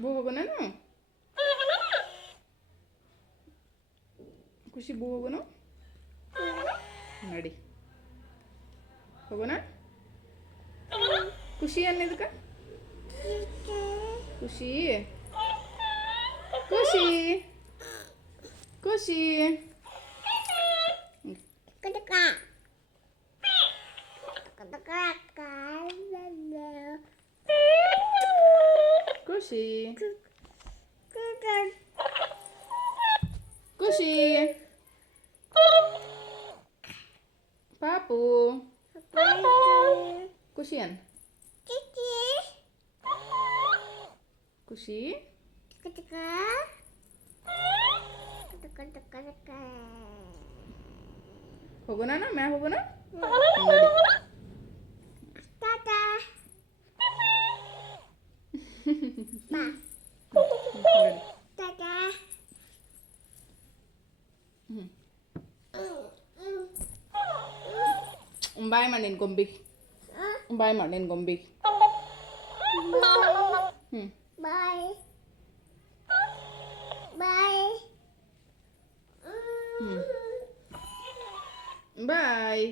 ಬೂ ಹೋಗೋಣ ಖುಷಿ ಬೂ ಹೋಗೋಣ ನಡಿ ಹೋಗೋಣ ಖುಷಿ ಅನ್ನೋದಕ್ಕ ಖುಷಿ ಖುಷಿ ಖುಷಿ ಖುಷಿ ಖುಷಿ ಪಾಪು ಖುಷಿ ಅನ್ ಖುಷಿ ಹೋಗೋಣ ಮ್ಯಾಗ ಹೋಗೋಣ ಬಾಯ್ ಮಾಡಿ ನಿನ್ ಗೊಂಬಿ ಬಾಯ್ ಮಾಡಿ ನಿನ್ ಗೊಂಬಿ ಬಾಯ್ ಬಾಯ್ ಬಾಯ್